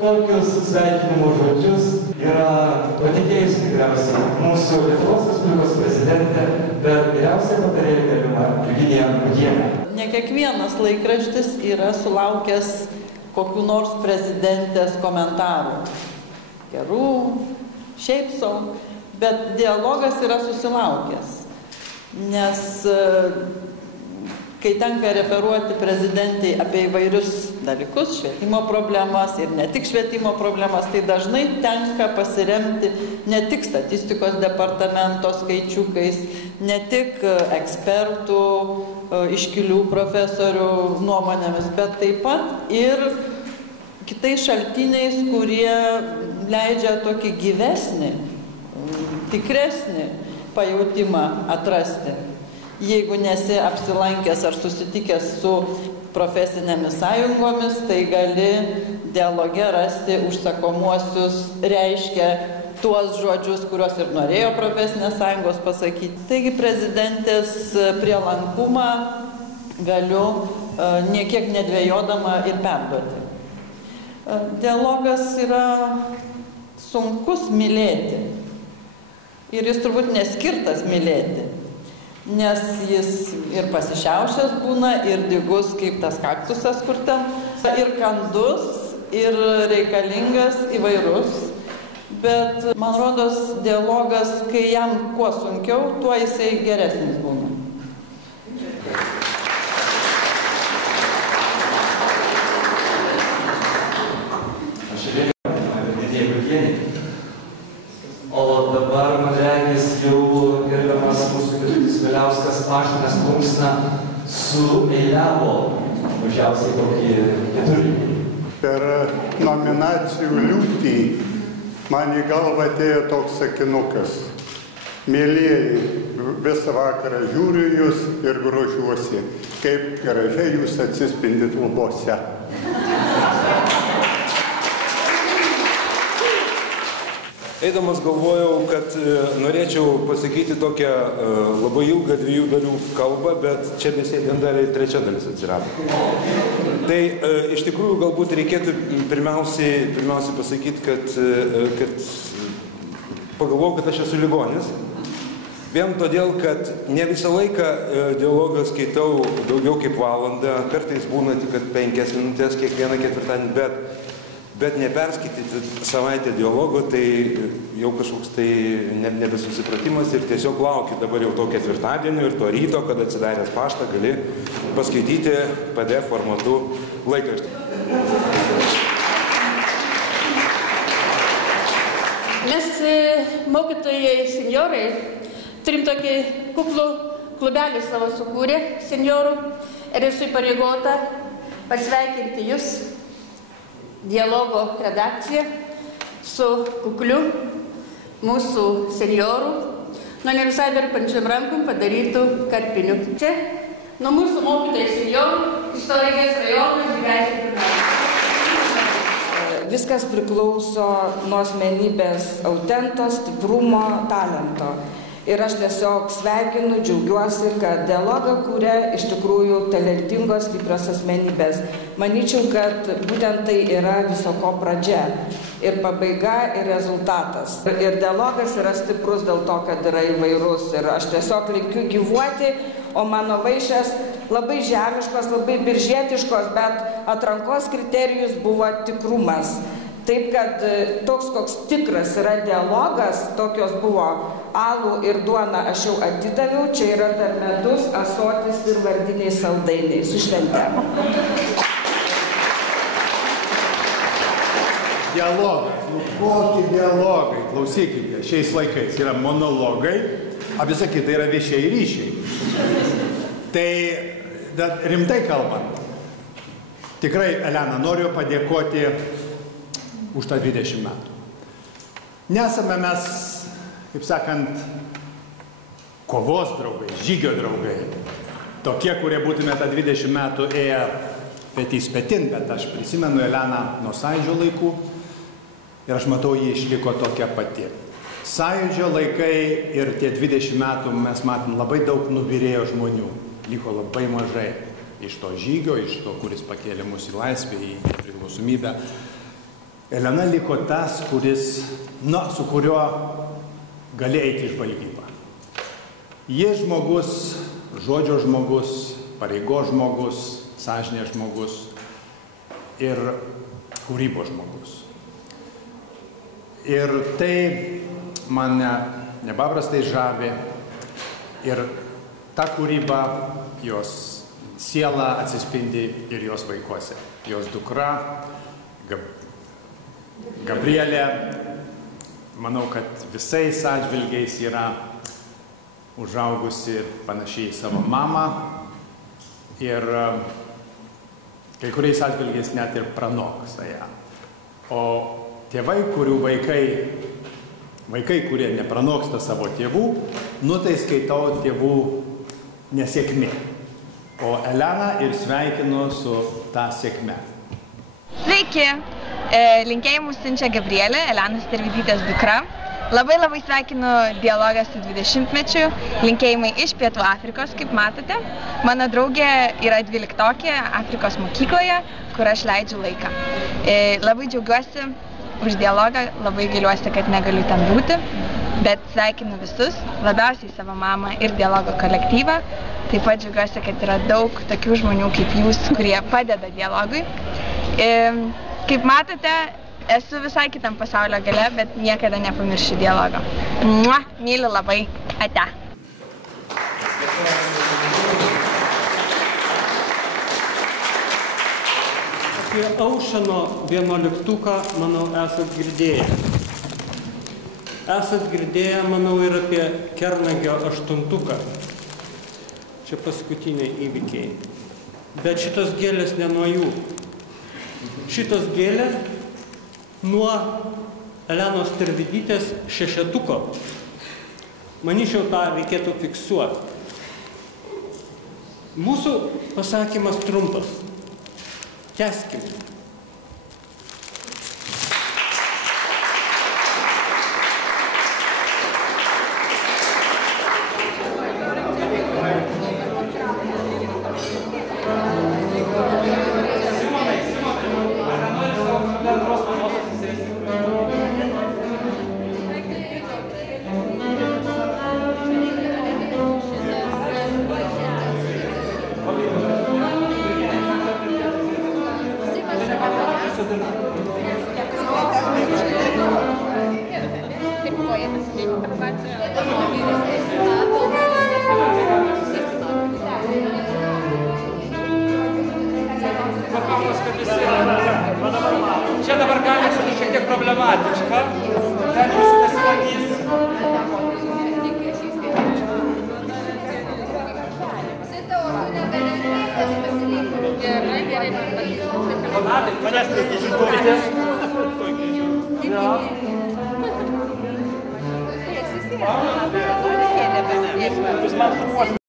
Tokius sveikinimo žodžius yra patikėjusi tikriausiai mūsų Lietuvos Respublikos prezidentė, bet vyriausia patarėja gerbiama Virginija Būdienė. Ne kiekvienas laikraštis yra sulaukęs kokių nors prezidentės komentarų. Gerų, šiaip sau, bet dialogas yra susilaukęs. Nes kai tenka referuoti prezidentai apie įvairius dalykus, švietimo problemas ir ne tik švietimo problemas, tai dažnai tenka pasiremti ne tik statistikos departamento skaičiukais, ne tik ekspertų, iškilių profesorių nuomonėmis, bet taip pat ir kitais šaltiniais, kurie leidžia tokį gyvesnį, tikresnį pajautimą atrasti. Jeigu nesi apsilankęs ar susitikęs su profesinėmis sąjungomis, tai gali dialoge rasti užsakomuosius, reiškia tuos žodžius, kuriuos ir norėjo profesinės sąjungos pasakyti. Taigi prezidentės prielankumą galiu niekiek nedvejodama ir perduoti. Dialogas yra sunkus mylėti ir jis turbūt neskirtas mylėti. Nes jis ir pasišiaušęs būna, ir dygus kaip tas kaktusas, kur ten, ir kandus, ir reikalingas, įvairus. Bet, man rodos, dialogas, kai jam kuo sunkiau, tuo jisai geresnis būna. Aš ir Virginija Būdienė. O dabar, man regis, jau gerbiamas mūsų Kęstutis Miliauskas paštinas plunksną sueiliavo mažiausiai kokį 4. Per nominacijų liūtį man į galvą atėjo toks sakinukas. Mielieji, visą vakarą žiūriu jūs ir grožiuosi, kaip gražiai jūs atsispindit lubose. Eidamas galvojau, kad norėčiau pasakyti tokią labai ilgą 2 dalių kalbą, bet čia besėdint dar ir 3 dalis atsirado. Tai iš tikrųjų galbūt reikėtų pirmiausiai pasakyti, kad pagalvojau, kad aš esu ligonis. Vien todėl, kad ne visą laiką dialogą skaitau daugiau kaip valandą, kartais būna tik 5 minutės kiekvieną ketvirtadienį, bet neperskaityti savaitę dialogo, tai jau kažkoks tai nebesusipratimas ir tiesiog lauki dabar jau to ketvirtadienio ir to ryto, kad atsidaręs paštą gali paskaityti PDF formatu laikraštį. Mes, mokytojai, senjorai, turim tokį kuklų klubelį savo sukūrę senjorų ir esu įpareigota pasveikinti jūs, dialogo redakcija, su kukliu mūsų senjorų, nuo ne visai virpančiam rankom padarytų karpinių. Čia nuo mūsų mokytojai senjorų iš Tauragės rajono gyventi. Viskas priklauso nuo asmenybės autento, stiprumo, talento. Ir aš tiesiog sveikinu, džiaugiuosi, kad dialogą kuria iš tikrųjų talentingos, stiprios asmenybės. Manyčiau, kad būtent tai yra viso ko pradžia. Ir pabaiga, ir rezultatas. Ir dialogas yra stiprus dėl to, kad yra įvairus. Ir aš tiesiog linkiu gyvuoti, o mano vaišės labai žemiškos, labai biržietiškos, bet atrankos kriterijus buvo tikrumas. Taip, kad toks, koks tikras yra dialogas, tokios buvo alų ir duona aš jau atidaviau, čia yra per metus ąsotis ir vardiniai saldainiai. Su šventėm. Dialogas. Nu, kokie dialogai? Klausykite, šiais laikais yra monologai, o visa kita yra viešieji ryšiai. Tai rimtai kalbant, tikrai, Elena, noriu padėkoti už tą 20 metų. Nesame mes, kaip sakant, kovos draugai, žygio draugai. Tokie, kurie būtume tą 20 metų ėję petys petin, bet aš prisimenu Eleną nuo Sąjūdžio laikų ir aš matau, ji išliko tokia pati. Sąjūdžio laikai ir tie 20 metų mes matom labai daug nubyrėjo žmonių. Liko labai mažai iš to žygio, iš to, kuris pakėlė mus į laisvę, į priklausomybę. Elena liko tas, su kuriuo gali eiti į žvalgybą. Jie žmogus, žodžio žmogus, pareigos žmogus, sąžinės žmogus ir kūrybos žmogus. Ir tai mane nepaprastai žavi ir ta kūryba, jos siela atsispindi ir jos vaikuose. Jos dukra, Gabrielė, manau, kad visais atžvilgiais yra užaugusi panašiai į savo mamą ir kai kuriais atžvilgiais net ir pranoksta ją. O tėvai, kurių vaikai, kurie nepranoksta savo tėvų, tai skaitau tėvų nesėkmė. O Eleną ir sveikinu su tą sėkme. Sveiki! Linkėjimus siunčia Gabrielė, Elenos Tervidytės dukra. Labai sveikinu dialogą su 20-mečiu. Linkėjimai iš Pietų Afrikos, kaip matote. Mano draugė yra 12-okė Afrikos mokykloje, kur aš leidžiu laiką. Labai džiaugiuosi už dialogą, labai gailiuosi, kad negaliu ten būti, bet sveikinu visus, labiausiai savo mamą ir dialogo kolektyvą. Taip pat džiaugiuosi, kad yra daug tokių žmonių kaip jūs, kurie padeda dialogui. Kaip matote, esu visai kitam pasaulio gale, bet niekada nepamiršiu dialogo. Myliu labai. Ate. Apie Aušano 11-uką, manau, esat girdėję. Esat girdėję, manau, ir apie Kernagio 8-uką. Čia paskutiniai įvykiai. Bet šitos gėlės ne nuo jų. Šitos gėlės nuo Elenos Tervidytės 6-tuko. Manyčiau, tą reikėtų fiksuoti. Mūsų pasakymas trumpas. Tęskime. Čia dabar gali būti šiek tiek problematiška. Ten jūsų pasimatys. Manęs nesužiūrite. Jūs man sumuosite.